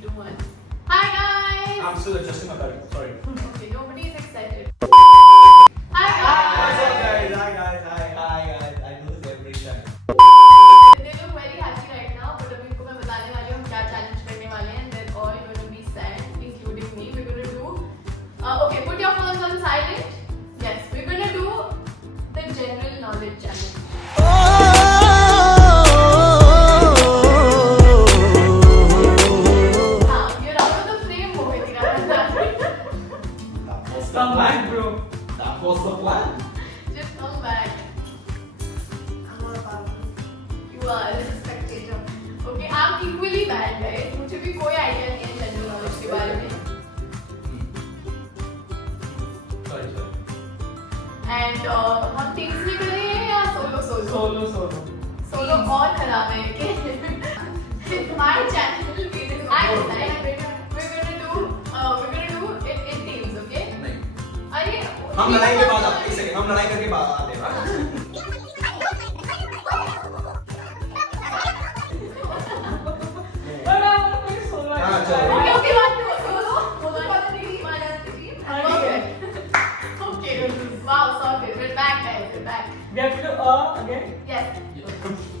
3, 2, 1. Hi guys! I'm still adjusting my belt. Sorry. Okay, nobody is excited. Hi What's up, guys! guys? Hi, guys. Hi, guys. I do this every time. They look very happy right now, but अभी इनको मैं बताने वाली हूँ हम क्या challenge करने वाले हैं. They're all going to be sad, including me. We're going to do. Okay, put your phones on silent. Yes, we're going to do the general knowledge challenge. You're out of the frame, Mohit. Come back, bro. That was the plan. Just come back. I'm not a power. You are a spectator. Okay, I'm equally bad, guys. मुझे भी कोई idea नहीं है general knowledge के बारे में. Sorry. And हम teams में करेंगे या solo? Solo और खराब है क्या? My channel will be this. I decide. We're gonna do it in teams, okay? नहीं. अरे हम लड़ाई के बाद आते हैं. एक सेकंड. हम लड़ाई करके बाद आते हैं. हाँ, चलो. Okay, बात करो. Solo. Okay. Wow, sorted. We're back, guys. We're back. We have to do again. Yes.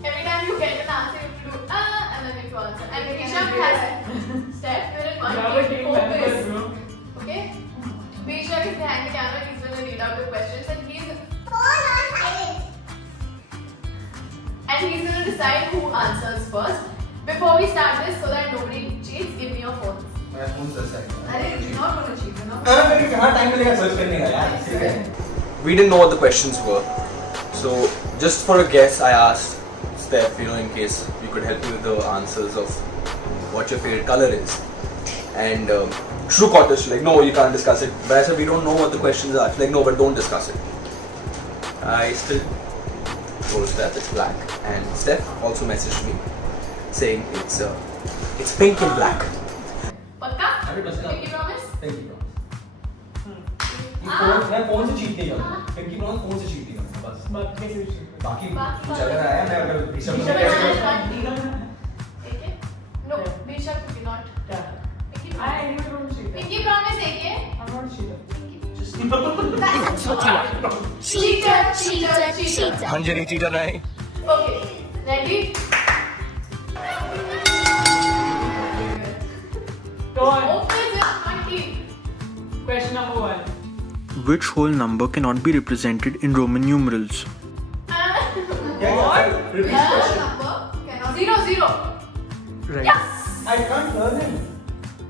Every time you get an answer, you have to do and then you have to answer. And Rishabh has Steph, you're in one You have a team focus. member, bro. Okay? Rishabh is behind the camera, he's going to read out the questions and he's going to decide who answers first. Before we start this, so that nobody cheats, give me your phone. मेरा phone से सही. अरे you're not going to cheat, you know? फिर कहाँ time मिलेगा search करने का यार? ठीक है. We didn't know what the questions were, so just for a guess, I asked Steph, in case you could help me with the answers of what your favorite color is. And Shru caught us, like, no, you can't discuss it. But I said, we don't know what the questions are. She's like, no, but don't discuss it. I still told Steph it's black, and Steph also messaged me saying it's pink and black. पक्का? 100%. Pinky promise? Thank you. मैं phone से cheat नहीं करूँगा. Pinky promise phone से cheat नहीं करूँगा बस. बाकी कुछ अगर आया मैं अगर ऋषभ को Rishabh कैसे is करूँ? not cheating. Okay? No, Rishabh will not. Pinky Pinky promise है ये? Cheater. Anjali cheater nahi. Okay, ready? Go on. Open this monkey. Question number 1. Which whole number cannot be represented in Roman numerals? क्या Repeat the question. Number cannot. 0. Right. Yes. I can't hear him.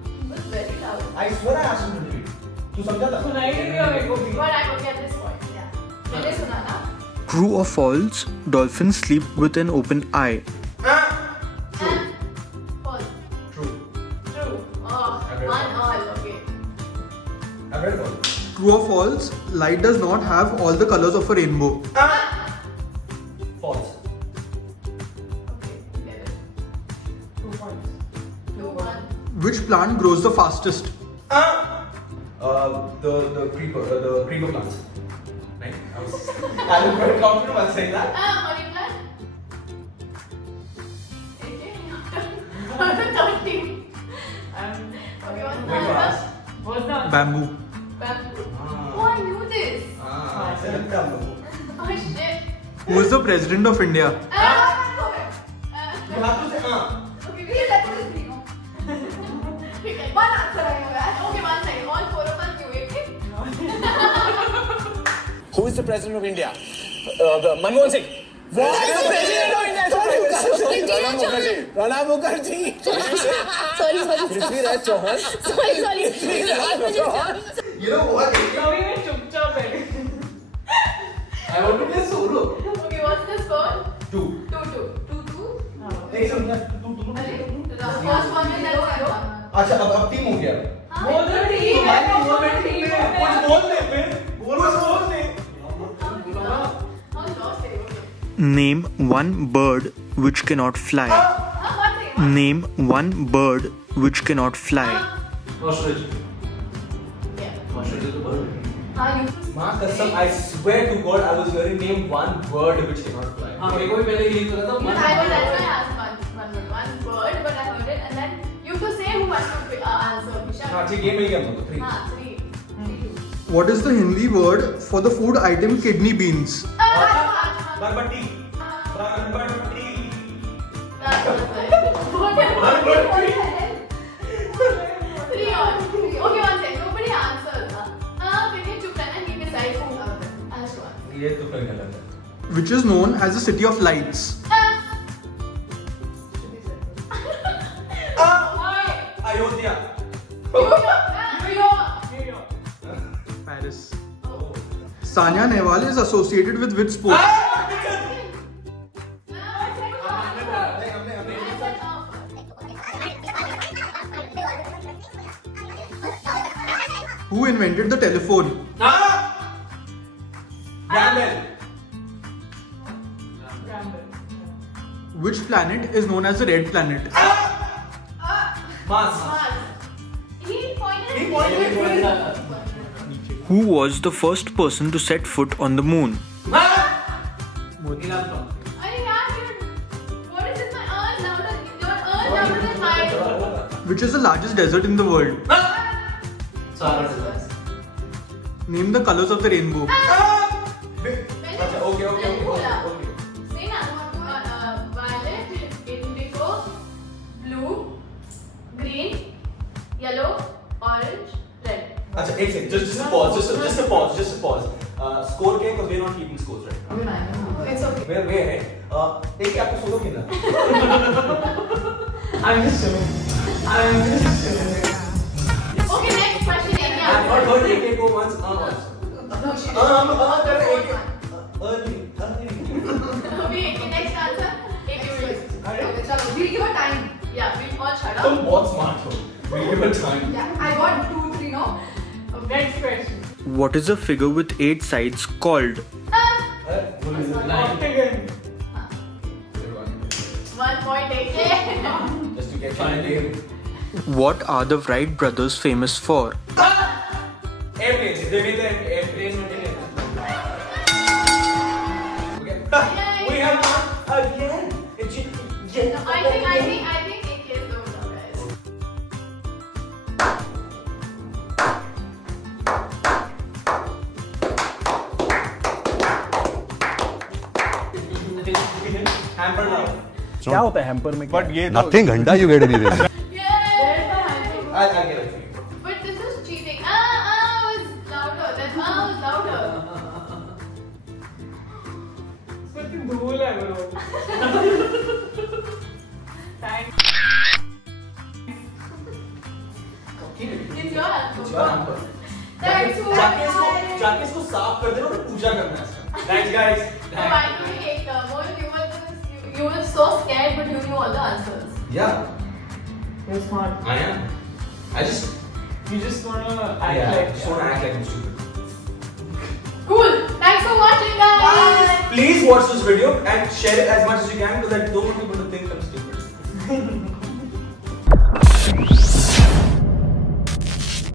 He was very loud. I swear I asked him to repeat. तू समझा था? सुनाई नहीं दिया मेरे को भी. But I will get this point. Yeah. मैंने सुना ना. True or false? Dolphins sleep with an open eye. True. False. True. True. Oh, one all. Okay. I've read about it. True or false? Light does not have all the colors of a rainbow. False. Okay. You get it. 2 points. 2, 1. Which plant grows the fastest? The creeper plants. Right? I'm very confident while saying that. Money plant. Okay. On the third team. And Okay, what's the Wait for answer? us. what's the answer? Bamboo. Bamboo. Ah. Oh, I knew this. Excellent bamboo. Oh shit. Who is the president of India? You have to say Okay, we let this be. Okay, one answer I know that. Okay, one side. All 4 of us knew it. Who is the president of India? Manmohan Singh. What? President of India. Pranab Mukherjee. Sorry. Prithviraj Chauhan. Sorry. You know what? कभी मैं चुपचाप है. I want to play solo. Okay, what's the score? 2. 2-2. 2-2. एक second. अरे, the first one is 0. अच्छा अब team हो गया. वो तो ठीक है. वो तो ठीक है. कुछ बोल ले फिर. बोल ले. How lost are you? Name one bird which cannot fly. One second. Name one bird which cannot fly. Ostrich. Yeah. Ostrich is a bird. You. माँ कसम, I swear to God, I was going to name one bird which cannot fly. हाँ मेरे को भी पहले यही लगा था. That's why I asked one word, but I heard it, and then you have to say who who has to answer. Vishal. हाँ ठीक, ये मिल गया हमको 3. हाँ, 3, 2. What is the Hindi word for the food item kidney beans? बरबट्टी. बरबट्टी. Three on. Okay, one second. Nobody answered. Can you चुप रहना? He decides who answers. ये तो फिर गलत है. Which is known as the city of lights? Ayodhya. New York. Paris. Sania Nehwal is associated with which sport? Who invented the telephone? Gamble. Which planet is known as the red planet? Mars. He pointed at Who was the first person to set foot on the moon? अरे यार, what is this? My earn louder. Your earn louder than mine. Which is the largest desert in the world? Name the colors of the rainbow. अच्छा, okay. Say ना, violet, indigo, blue, green, yellow, orange, red. अच्छा, एक second. Just a pause. Score क्या है? Because we are not keeping scores right now. It's okay. We're way ahead. एक आपको solo कितना? I'm just chilling. Okay, next question. I've not heard AK go once. No, she कर AK. अभी next answer. AK will. Okay, chalo. We'll give a time. Yeah, we'll all shut तुम up. बहुत smart हो. We'll give it time. Yeah, I got 2, 3 now. Next question. What is a figure with 8 sides called? Octagon. 1 point AK. Just to get you in the game. What are the Wright brothers famous for? Airplanes. They made the airplanes maintenance. Okay. We have won again. I think AK is the winner, guys. Hamper now. क्या होता है hamper में? But ये Nothing Handa you get anything. Yay! I'll get it for you. But this is cheating. Was louder. That was louder. Something धूल है bro. Thanks. It's your answer. It's your hamper. Thanks for जाके इसको साफ कर देना और पूजा करना है इसका. Thanks guys. Why do you hate Moin, you were so scared, but you knew all the answers. Yeah, You're smart. I am. I just You just wanna act yeah, like. just wanna act like I'm stupid. Cool. Thanks for watching, guys. Please watch this video and share it as much as you can because I don't want people to